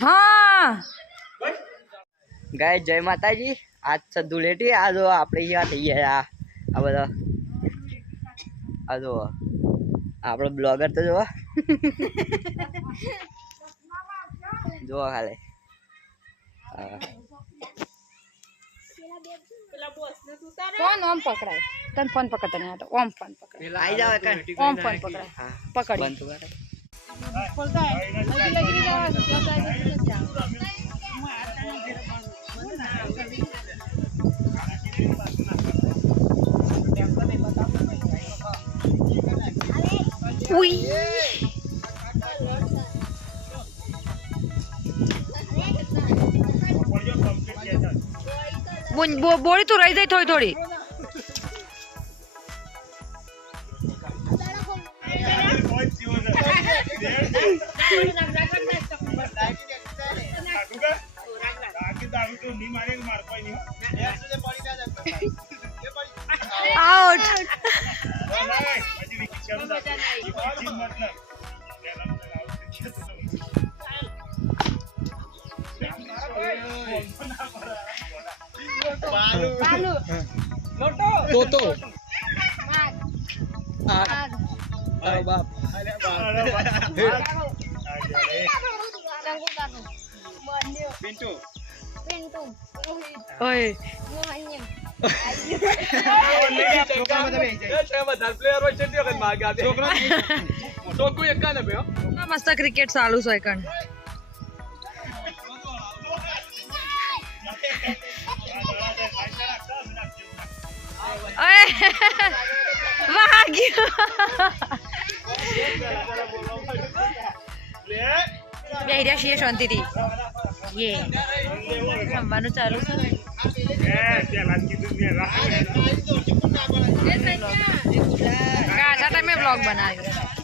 हाँ गाइस जय माता जी। आज से धूळेटी आज આપણે અહીંયા થઈ ગયા આ બધા આ જો આપણો બ્લોગર તો જો જો ખાલે फोन ओम पकड़ाय तन फोन पकड़ता नहीं आता ओम फोन पकड़ आई जाओ कन ओम फोन पकड़ा हां पकड़ बंद कर खोलता है अभी लगी जाओ उई बोड़ी तो रही जाए थोड़ी थोड़ी आउट बालू तोतो अरे बाप पिंटू ओए मस्त क्रिकेट चालू आहे कण बेहरिया છીએ શાંતિથી ये રમવાનું ચાલુ છે કાચા ટાઈમે બ્લોગ બનાવ્યો